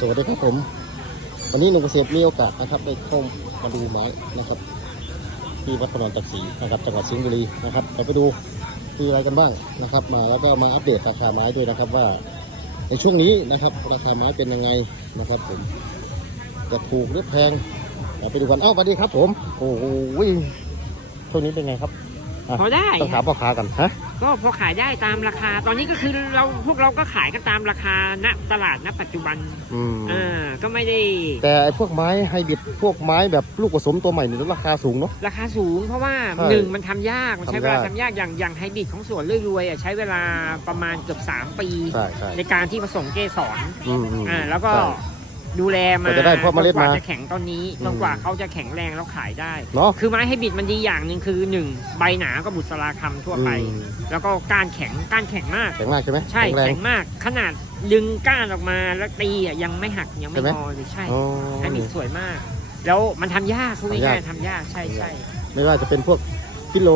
สวัสดีครับผม วันนี้หนุ่มเกษตรมีโอกาสนะครับได้เข้ามาดูไม้นะครับ ที่วัดพระนอนตักศรีนะครับจังหวัดสิงห์บุรีนะครับเราไปดูมีอะไรกันบ้างนะครับ มาแล้วก็มาอัปเดตราคาไม้ด้วยนะครับว่า ในช่วงนี้นะครับ ราคาไม้เป็นยังไงนะครับผมจะถูกหรือแพงเราไปดูกันอ้าวสวัสดีครับ ผมโอ้โหช่วงนี้เป็นไงครับ พอได้ต้องถามพ่อค้ากันฮะก็พอขายได้ตามราคา ตอนนี้ก็คือเราพวกเราก็ขายกันตามราคาณตลาดณปัจจุบันอืมอ่าก็ไม่ได้ แต่ไอ้พวกไม้ไฮบริดพวกไม้แบบลูกผสมตัวใหม่เนี่ยราคาสูงเนาะ ราคาสูงเพราะว่าใช่หนึ่งมันทำยากมันใช้ทำเวยากลาทำยากอย่างอย่างไฮบริดของสวนเลื่อยรวยอะใช้เวลาประมาณเกือบ 3 ปี ใช่ใช่ ในการที่ผสมเกสรอืมอืมอ่าแล้วก็ใช่ ดูแลมากว่าจะได้พวกเมล็ดจนกว่ามาจะแข็งตอนนี้อืมจนกว่าเขาจะแข็งแรงแล้วขายได้เนาะคือไม้ไฮบริดมันดีอย่างหนึ่งคือหนึ่งใบหนาก็บุษราคำทั่วไปอืมแล้วก็ก้านแข็งก้านแข็งมากแข็งมากใช่ไหมใช่แข็งแรงแข็งมาก ขนาดดึงก้านออกมาแล้วตีอะยังไม่หักยังไม่ใช่ไหมงอเลยใช่อ๋อไฮบริดสวยมาก แล้วมันทำยากพูดทำยากง่ายๆทำยากใช่ใช่ไม่ว่าจะเป็นพวกกิโล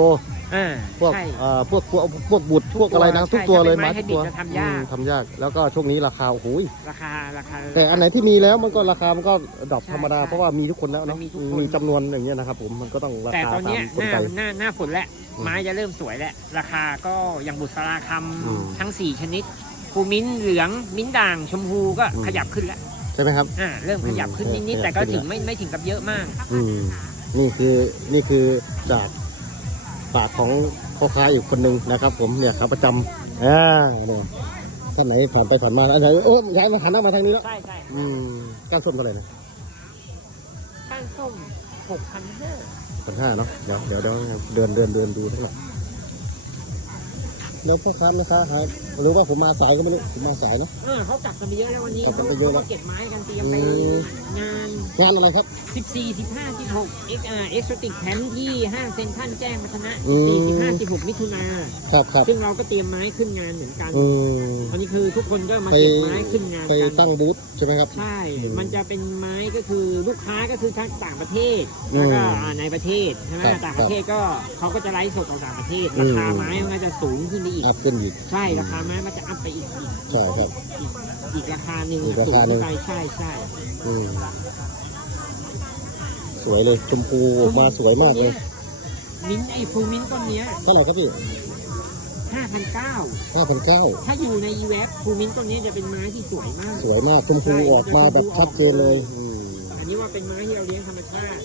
อ่าพวกใช่ เอ่อพวกพวกพวกบุตรทุกพวกอะไรนะตัวทุกตัวใช่เลยถ้าเป็นไม้ทุกตัวไฮบริดจะทำยาก อืมทำยากแล้วก็ช่วงนี้ราคาโอ้โหยราคาราคา แต่อันไหนที่มีแล้วมันก็ราคามันก็ดรอปใช่ธรรมดาใช่เพราะว่ามีทุกคนแล้วเนาะมันมีทุกคนมีจำนวนอย่างเงี้ยนะครับ ผมมันก็ต้องราแต่คาตอนตาเนี้ยมกหลน้าไก หน้าหน้าฝนแล้วอืมไม้จะเริ่มสวยแล้ว ราคาก็อย่างบุษราคอืมำทั้ง 4 ชนิดภูมิ้นท์เหลืองมิ้นท์ด่างชมพูก็อืม ขยับขึ้นแล้วใช่ไหมครับ อ่าเริ่มขยับขึ้นอืมนิดขยับๆแต่ก็ขึ้น ถึงแล้วไม่ไม่ถึงกับเยอะมาก อืมนี่คือนี่คือจาก ปากของพ่อค้าอีกคนหนึ่งนะครับ ผมเนี่ยครับประจำอ่าเนี่ยท่านไหนผ่านไปผ่านมาอันไหนโอ้ยย้ายมาหันหน้ามาทางนี้แล้วใช่ใช่อืมก้านส้มเท่าไหร่นะก้านส้มหกพันห้าพันห้าเนาะเดี๋ยวเดี๋ยวเดี๋ยวเดินเดินเดินดูทั้งหมด แล้วพ่อค้าแม่ค้าครับหรือว่าผมมาสายก็ไม่รู้ผมมาสายเนาะ เออเขากลับกันไปเยอะแล้ววันนี้กลับกันเขาไปเยอะแล้ว เขาเก็บไม้กันเตรียมไปอืมงาน งานอะไรครับ 14 15 16 XR Exotic p a n ที่ห้างเซ็นทรัลแจ้งวัฒนะอืม 14 15 16 มิถุนาครับครับซึ่งเราก็เตรียมไม้ขึ้นงานเหมือนกันอืมอันนี้คือทุกคนก็มาไปเก็บไม้ขึ้นงานไปกัน ตั้งบูธใช่ไหมครับ ใช่อืมมันจะเป็นไม้ก็คือลูกค้าก็คือทั้งต่างประเทศ อืมแล้วก็อ่าในประเทศใช่ไหมครับต่างประเทศก็เขาก็จะไลฟ์สดของต่างประเทศอืมราคาไม้มันก็จะสูงขึ้นไปอีก อัพขึ้นอีก ใช่ราคาไม้มันจะอัพไปอีกอีกใช่ครับ อีกอีกราคาหนึ่งอีกราสูงคาหนึ่ขึ้ง นไปใช่ใช่อืมสวยเลยชมพูออกมาสวยมากเลย มิ้นท์ไอ้ฟูมิ้นท์ต้นเนี้ยเท่าไหร่ครับพี่ห้าพันเก้าห้าพันเก้าถ้าอยู่ในอีเว็บฟูมิ้นท์ต้นเนี้ยจะเป็นไม้ที่สวยมาก สวยมากชมพูออกมาแบบชัดเจนเลยอืมอันนี้ว่าเป็นไม้ที่เราเลี้ยงธรรมชาติ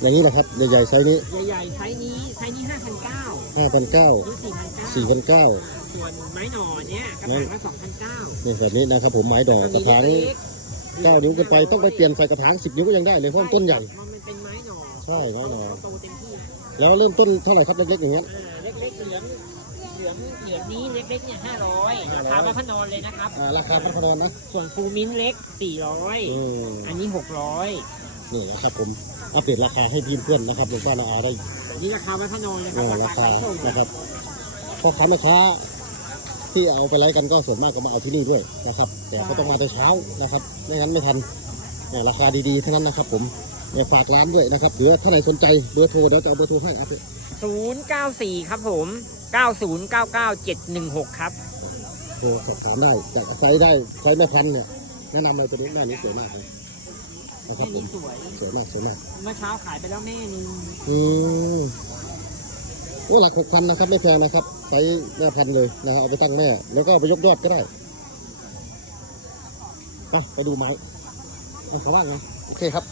อย่างนี้แหละครับใหญ่ๆไซส์นี้ ใหญ่ๆไซส์นี้ไซส์นี้ห้าพันเก้า ห้าพันเก้านี่สี่พันเก้าสี่พันเก้า ส่วนไม้หน่อเนี้ยกระถางละสองพันเก้านี่แบบนี้นะครับผมไม้ดอกกระถางเก้านิ้วขึ้นไปต้องไปเปลี่ยนใส่กระถางสิบนิ้วก็ยังได้เลยเพราะมันต้นใหญ่ มันเป็นไม้หน่อใช่ไม้หน่อ โตเต็มที่แล้วเริ่มต้นเท่าไหร่ครับเล็กๆอย่างเงี้ย อ่าเล็กๆเหลืองเหลืองเหลืองนี้เล็กๆเนี่ยห้าร้อยราคาพระพนอนเลยนะครับ อ่าราคาพันพนอนนะส่วนฟูมิ้นท์เล็กสี่ร้อยอืมอันนี้หกร้อยนี่นะครับผมอัปเดตราคาให้พี่เพื่อนนะครับลุงป้านาอาได้อั นนี้ราคาพระพนอนนะคเอรับอราราคาคาขายส่งนะครับพ่อค้าแม่ค้าที่เอาไปไลฟ์กันก็ส่วนมากก็มาเอาที่นี่ด้วยนะครับแต่ก็ต้องมาแต่เช้านะครับไม่งั้นไม่ทันเนี่ยราคาดีๆทั้งนั้นนะครับ ผมเนี่ยฝากร้านด้วยนะครับหรือถ้าไหนสนใจเบอร์โทรเดี๋ยวจะเอาเบอร์โทรให้อัพศูนย์เก้าสี่ครับผมเก้าศูนย์เก้าเก้าเจ็ดหนึ่งหกครับโทรสอบถามได้จากไซส์ได้ไซส์แม่พันธุ์เนี่ยแนะนำเลยตัวนี้แม่นี้สวยมากเลย นะคแม่รับผมนี้สวยสวยมากสวยมากเมื่อเช้าขายไปแล้วแม่นึงอืมโอ้หลักหกพันนะครับ ไม่แพงนะครับไซส์แม่พันธุ์เลยนะครับเอาไปตั้งแม่แล้วก็เอาไปยกยอดก็ได้ไปไปดูไม้เอาเขาว่าไงโอเคครับ